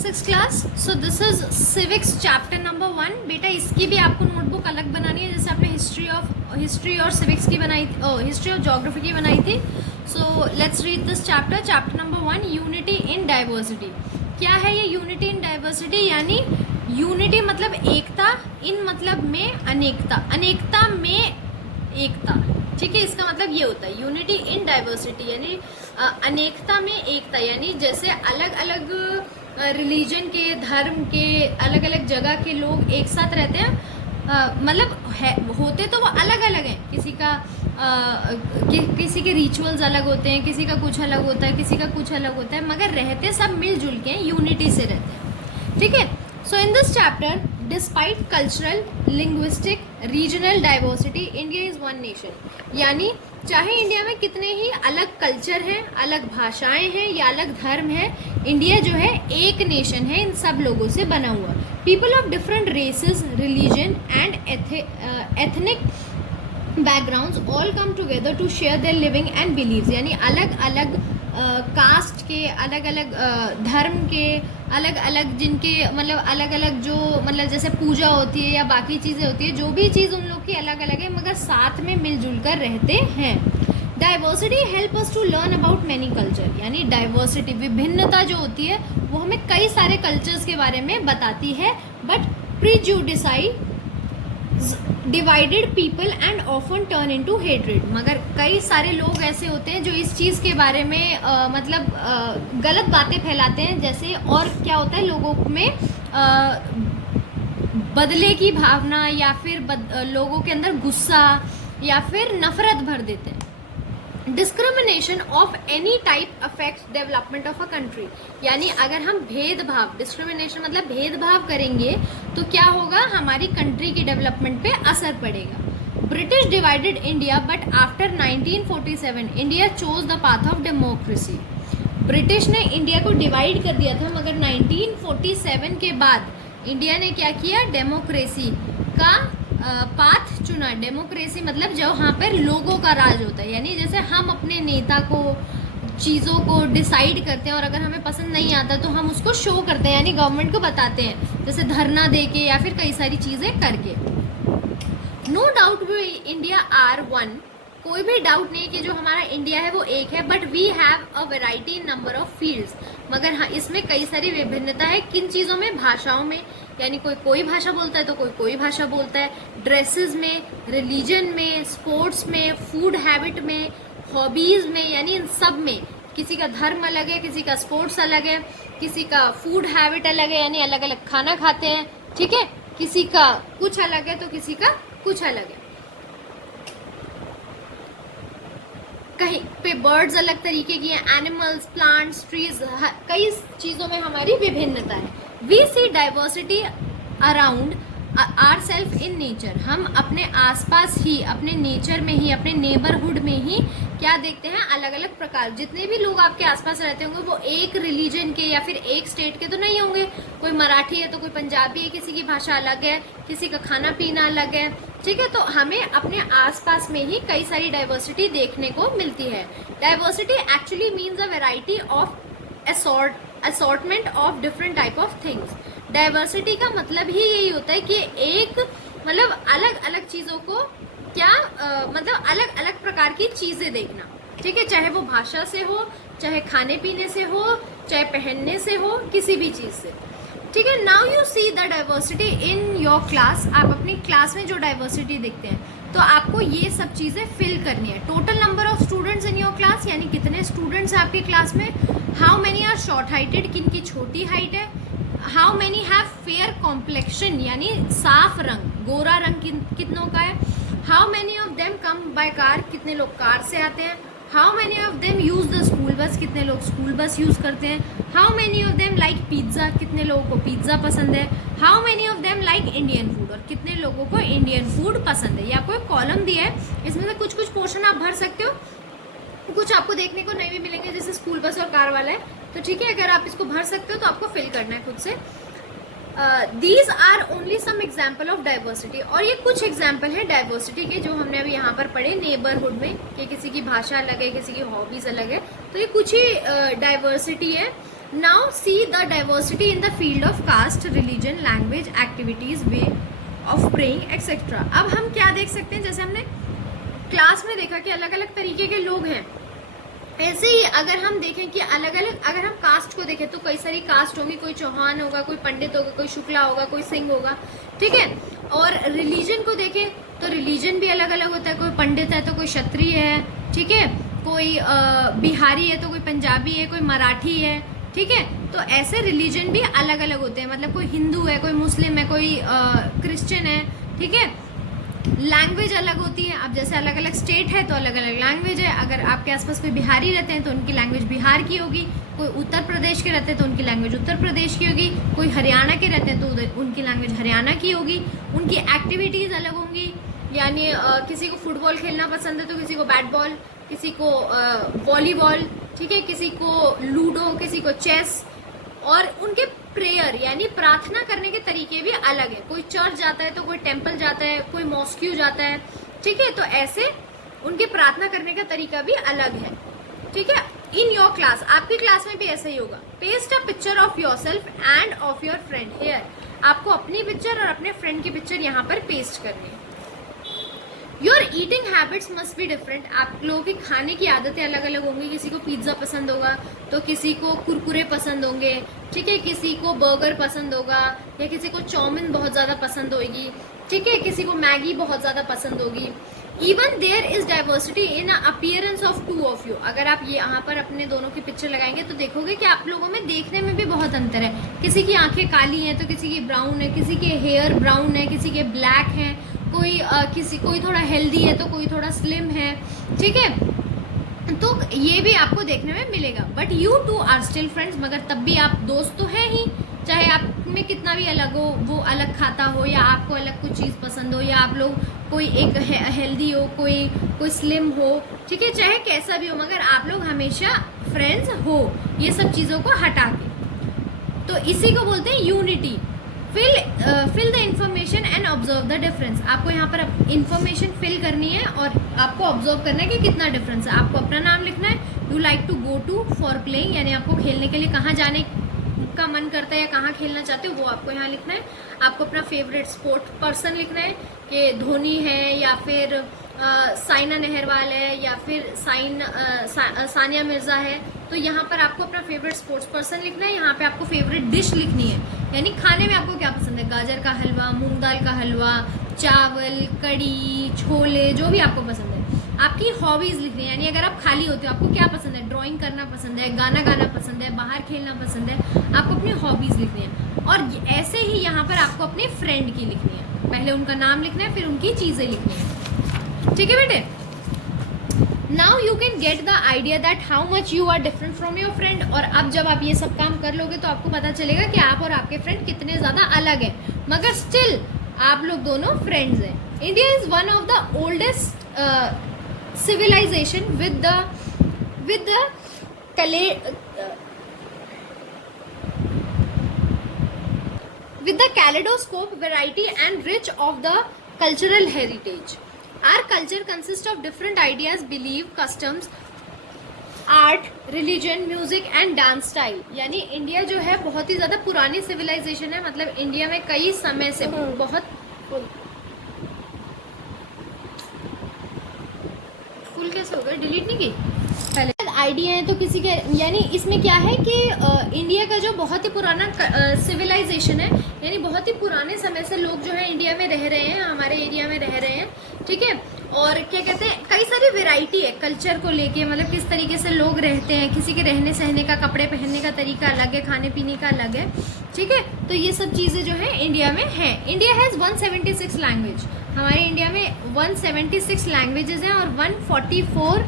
Six class. So this is civics chapter number 1। बेटा इसकी भी आपको नोटबुक अलग बनानी है, जैसे आपने हिस्ट्री और सिविक्स की बनाई थी, हिस्ट्री और ज्योग्राफी की बनाई थी। So let's read this chapter. Chapter number 1, unity in diversity. क्या है ये यूनिटी इन डाइवर्सिटी? यानी यूनिटी मतलब एकता, इन मतलब में अनेकता, अनेकता में एकता। ठीक है, इसका मतलब ये होता है यूनिटी इन डाइवर्सिटी, यानी अनेकता में एकता। यानी जैसे अलग अलग रिलीजन के, धर्म के, अलग अलग जगह के लोग एक साथ रहते हैं, मतलब होते तो वो अलग अलग हैं। किसी के रिचुअल्स अलग होते हैं, किसी का कुछ अलग होता है, किसी का कुछ अलग होता है, मगर रहते सब मिलजुल के यूनिटी से रहते हैं। ठीक है। So in this chapter, despite cultural, linguistic, regional diversity, India is one nation. यानी चाहे इंडिया में कितने ही अलग कल्चर हैं, अलग भाषाएं हैं या अलग धर्म है, इंडिया जो है एक नेशन है, इन सब लोगों से बना हुआ। People of different races, religion and ethnic backgrounds all come together to share their living and beliefs. यानी अलग अलग कास्ट के, अलग अलग धर्म के, अलग अलग जिनके मतलब अलग अलग जो मतलब जैसे पूजा होती है या बाकी चीज़ें होती है, जो भी चीज़ उन लोग की अलग अलग है, मगर साथ में मिलजुल कर रहते हैं। Diversity help us to learn about many culture. यानी डाइवर्सिटी, विभिन्नता जो होती है, वो हमें कई सारे कल्चर्स के बारे में बताती है। But prejudice divided people and often turn into hatred. मगर कई सारे लोग ऐसे होते हैं जो इस चीज़ के बारे में गलत बातें फैलाते हैं। जैसे और क्या होता है, लोगों में बदले की भावना या फिर लोगों के अंदर गुस्सा या फिर नफरत भर देते हैं। Discrimination of any type affects development of a country. यानी अगर हम भेदभाव, डिस्क्रिमिनेशन मतलब भेदभाव करेंगे तो क्या होगा, हमारी कंट्री की डेवलपमेंट पे असर पड़ेगा। British divided India but after 1947 India chose the path of democracy. British ने इंडिया को डिवाइड कर दिया था, मगर 1947 के बाद इंडिया ने क्या किया, डेमोक्रेसी का पाथ चुना। डेमोक्रेसी मतलब जहाँ पर लोगों का राज होता है, यानी जैसे हम अपने नेता को, चीज़ों को डिसाइड करते हैं और अगर हमें पसंद नहीं आता तो हम उसको शो करते हैं, यानी गवर्नमेंट को बताते हैं, जैसे धरना दे के या फिर कई सारी चीज़ें करके। No doubt we India are one. कोई भी डाउट नहीं कि जो हमारा इंडिया है वो एक है, but we have a variety in number of fields. मगर हाँ, इसमें कई सारी विभिन्नता है। किन चीज़ों में? भाषाओं में, यानी कोई भाषा बोलता है तो कोई भाषा बोलता है। ड्रेसेस में, रिलीजन में, स्पोर्ट्स में, फूड हैबिट में, हॉबीज़ में, यानी इन सब में किसी का धर्म अलग है, किसी का स्पोर्ट्स अलग है, किसी का फूड हैबिट अलग है, यानी अलग अलग खाना खाते हैं। ठीक है, किसी का कुछ अलग है तो किसी का कुछ अलग है। कहीं पे बर्ड्स अलग तरीके की हैं, एनिमल्स, प्लांट्स, ट्रीज, कई चीज़ों में हमारी विभिन्नता है। We see diversity around our self in nature. हम अपने आसपास ही, अपने नेचर में ही, अपने नेबरहुड में ही क्या देखते हैं, अलग अलग प्रकार। जितने भी लोग आपके आसपास रहते होंगे वो एक रिलीजन के या फिर एक स्टेट के तो नहीं होंगे। कोई मराठी है तो कोई पंजाबी है, किसी की भाषा अलग है, किसी का खाना पीना अलग है। ठीक है, तो हमें अपने आसपास में ही कई सारी डाइवर्सिटी देखने को मिलती है। Diversity actually means a variety of assortment of different type of things. Diversity का मतलब ही यही होता है कि एक मतलब अलग अलग चीज़ों को क्या मतलब अलग अलग प्रकार की चीज़ें देखना। ठीक है, चाहे वो भाषा से हो, चाहे खाने पीने से हो, चाहे पहनने से हो, किसी भी चीज़ से। ठीक है, now you see the diversity in your class. आप अपनी क्लास में जो डाइवर्सिटी देखते हैं तो आपको ये सब चीज़ें फिल करनी है। Total number of students in your class, यानी कितने स्टूडेंट्स हैं आपकी क्लास में। How many are short heighted, किन की छोटी हाइट है। How many have fair complexion, यानी साफ रंग, गोरा रंग कितनों का है। How many of them come by car, कितने लोग कार से आते हैं। How many of them use the school bus, कितने लोग स्कूल बस यूज़ करते हैं। How many of them like pizza, कितने लोगों को पिज्ज़ा पसंद है। How many of them like Indian food, और कितने लोगों को इंडियन फूड पसंद है। ये आपको एक कॉलम दिया है, इसमें से कुछ कुछ पोर्शन आप भर सकते हो, कुछ आपको देखने को नहीं भी मिलेंगे, जैसे स्कूल बस और कार वाला है। तो ठीक है, अगर आप इसको भर सकते हो तो आपको फिल करना है खुद से। These are only some example of diversity. और ये कुछ एग्जाम्पल है डाइवर्सिटी के जो हमने अभी यहाँ पर पढ़े नेबरहुड में, कि किसी की भाषा अलग है, किसी की हॉबीज अलग है, तो ये कुछ ही डाइवर्सिटी है। Now see the diversity in the field of caste, religion, language, activities, way of praying etcetera. अब हम क्या देख सकते हैं, जैसे हमने क्लास में देखा कि अलग अलग तरीके के लोग हैं, ऐसे ही अगर हम देखें कि अलग अलग, अगर हम कास्ट को देखें तो कई सारी कास्ट होंगी, कोई चौहान होगा, कोई पंडित होगा, कोई शुक्ला होगा, कोई सिंह होगा, ठीक है। और रिलीजन को देखें तो रिलीजन भी अलग अलग होता है, कोई पंडित है तो कोई क्षत्रिय है, ठीक है, कोई बिहारी है तो कोई पंजाबी है, कोई मराठी है, ठीक है। तो ऐसे रिलीजन भी अलग अलग होते हैं, मतलब कोई हिंदू है, कोई मुस्लिम है, कोई क्रिश्चियन है, ठीक है। लैंग्वेज अलग होती है, अब जैसे अलग अलग स्टेट है तो अलग अलग लैंग्वेज है। अगर आपके आसपास कोई बिहारी रहते हैं तो उनकी लैंग्वेज बिहार की होगी, कोई उत्तर प्रदेश के रहते हैं तो उनकी लैंग्वेज उत्तर प्रदेश की होगी, कोई हरियाणा के रहते हैं तो उनकी लैंग्वेज हरियाणा की होगी। उनकी एक्टिविटीज़ अलग होंगी, यानी किसी को फुटबॉल खेलना पसंद है तो किसी को बैट बॉल, किसी को वॉलीबॉल, ठीक है, किसी को लूडो, किसी को चेस। और उनके प्रेयर यानी प्रार्थना करने के तरीके भी अलग है, कोई चर्च जाता है तो कोई टेम्पल जाता है, कोई मॉस्क्यू जाता है, ठीक है। तो ऐसे उनके प्रार्थना करने का तरीका भी अलग है, ठीक है। इन योर क्लास, आपकी क्लास में भी ऐसा ही होगा। Paste a picture of your self end of your friend here, आपको अपनी पिक्चर और अपने फ्रेंड की पिक्चर यहाँ पर पेस्ट करनी है। Your eating habits must be different, आप लोगों की खाने की आदतें अलग अलग होंगी, किसी को पिज्ज़ा पसंद होगा तो किसी को कुरकुरे पसंद होंगे, ठीक है, किसी को बर्गर पसंद होगा, या किसी को चाउमीन बहुत ज़्यादा पसंद होगी, ठीक है, किसी को मैगी बहुत ज़्यादा पसंद होगी। Even there is diversity in appearance of two of you, अगर आप ये यहाँ पर अपने दोनों की पिक्चर लगाएंगे तो देखोगे कि आप लोगों में देखने में भी बहुत अंतर है। किसी की आंखें काली हैं तो किसी की ब्राउन है, किसी के हेयर ब्राउन है, किसी के ब्लैक हैं, कोई थोड़ा हेल्दी है तो कोई थोड़ा स्लिम है, ठीक है। तो ये भी आपको देखने में मिलेगा। But you two are still friends, मगर तब भी आप दोस्त तो हैं ही, चाहे आप में कितना भी अलग हो, वो अलग खाता हो या आपको अलग कुछ चीज़ पसंद हो, या आप लोग कोई एक हेल्दी हो, कोई स्लिम हो, ठीक है, चाहे कैसा भी हो, मगर आप लोग हमेशा फ्रेंड्स हो, ये सब चीज़ों को हटा के। तो इसी को बोलते हैं unity. Fill the information and observe the difference, आपको यहाँ पर इंफॉर्मेशन फिल करनी है और आपको ऑब्जर्व करना है कि कितना डिफरेंस है। आपको अपना नाम लिखना है, you like to go to for playing, यानी आपको खेलने के लिए कहाँ जाने का मन करता है या कहाँ खेलना चाहते हो वो आपको यहाँ लिखना है। आपको अपना फेवरेट स्पोर्ट पर्सन लिखना है कि धोनी है या फिर साइना नेहवाल है या फिर सानिया मिर्ज़ा है। तो यहाँ पर आपको अपना फेवरेट स्पोर्ट्स पर्सन लिखना है। यहाँ पे आपको फेवरेट डिश लिखनी है, यानी खाने में आपको क्या पसंद है, गाजर का हलवा, मूंग दाल का हलवा, चावल, कड़ी, छोले, जो भी आपको पसंद है। आपकी हॉबीज़ लिखनी है, यानी अगर आप खाली होते हो आपको क्या पसंद है, ड्राइंग करना पसंद है, गाना गाना पसंद है, बाहर खेलना पसंद है, आपको अपनी हॉबीज़ लिखनी है। और ऐसे ही यहाँ पर आपको अपने फ्रेंड की लिखनी है, पहले उनका नाम लिखना है फिर उनकी चीज़ें लिखनी है, ठीक है बेटे। Now you can get the idea that how much you are different from your friend. और अब जब आप ये सब काम कर लोगे तो आपको पता चलेगा कि आप और आपके फ्रेंड कितने ज़्यादा अलग हैं, मगर स्टिल आप लोग दोनों फ्रेंड्स हैं। India is one of the oldest civilization with the kaleidoscope variety and rich of the cultural heritage. Our culture consists of different ideas, belief, customs, art, religion, music and dance style. यानी India जो है बहुत ही ज़्यादा पुरानी civilisation है, मतलब India में कई समय से बहुत फुल कैसे हो गए, डिलीट नहीं की पहले आइडिया है तो किसी के, यानी इसमें क्या है कि इंडिया का जो बहुत ही पुराना सिविलाइजेशन है, यानी बहुत ही पुराने समय से लोग जो है इंडिया में रह रहे हैं, हमारे एरिया में रह रहे हैं, ठीक है। और क्या कहते हैं, कई सारी वैरायटी है कल्चर को लेके, मतलब किस तरीके से लोग रहते हैं, किसी के रहने सहने का, कपड़े पहनने का तरीका अलग है, खाने पीने का अलग है, ठीक है। तो ये सब चीज़ें जो है इंडिया में है। इंडिया हैज़ 176 लैंग्वेज, हमारे इंडिया में 176 लैंग्वेजेस हैं और 144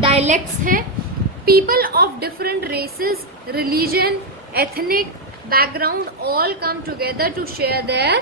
डायलेक्ट्स हैं। People of different races, religion, ethnic background all come together to share their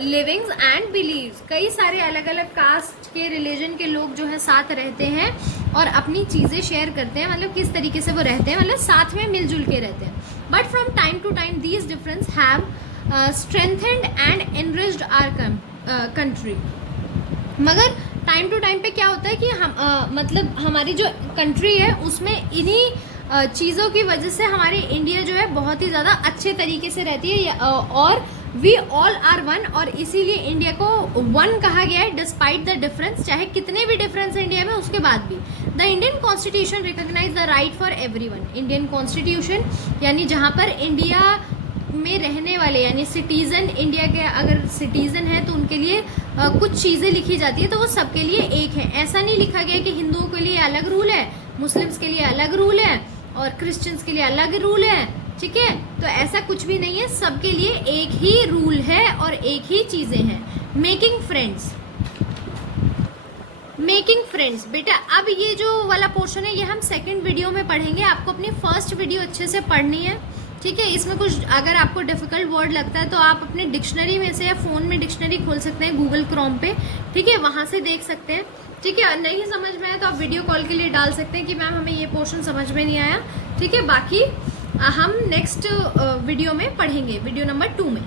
livings and beliefs. कई सारे अलग अलग कास्ट के, रिलीजन के लोग जो है साथ रहते हैं और अपनी चीज़ें शेयर करते हैं, मतलब किस तरीके से वो रहते हैं, मतलब साथ में मिलजुल के रहते हैं। But from time to time these difference have strengthened and enriched our country. मगर टाइम टू टाइम पे क्या होता है कि हम मतलब हमारी जो कंट्री है उसमें इन्हीं चीज़ों की वजह से हमारी इंडिया जो है बहुत ही ज़्यादा अच्छे तरीके से रहती है, और वी ऑल आर वन, और इसीलिए इंडिया को वन कहा गया है डिस्पाइट द डिफरेंस, चाहे कितने भी डिफरेंस है इंडिया में उसके बाद भी। The Indian constitution recognise the right for everyone. Indian constitution यानी जहाँ पर इंडिया में रहने वाले यानी सिटीज़न, इंडिया के अगर सिटीज़न है तो उनके लिए कुछ चीज़ें लिखी जाती है तो वो सबके लिए एक है। ऐसा नहीं लिखा गया कि हिंदुओं के लिए अलग रूल है, मुस्लिम्स के लिए अलग रूल है और क्रिश्चियंस के लिए अलग रूल है, ठीक है। तो ऐसा कुछ भी नहीं है, सबके लिए एक ही रूल है और एक ही चीज़ें हैं। मेकिंग फ्रेंड्स, मेकिंग फ्रेंड्स बेटा, अब ये जो वाला पोर्शन है ये हम सेकंड वीडियो में पढ़ेंगे। आपको अपनी फर्स्ट वीडियो अच्छे से पढ़नी है, ठीक है। इसमें कुछ अगर आपको डिफ़िकल्ट वर्ड लगता है तो आप अपने डिक्शनरी में से या फ़ोन में डिक्शनरी खोल सकते हैं गूगल क्रोम पे, ठीक है, वहाँ से देख सकते हैं, ठीक है। नहीं समझ में आया तो आप वीडियो कॉल के लिए डाल सकते हैं कि मैम हमें ये पोर्शन समझ में नहीं आया, ठीक है। बाकी हम नेक्स्ट वीडियो में पढ़ेंगे, वीडियो नंबर 2 में।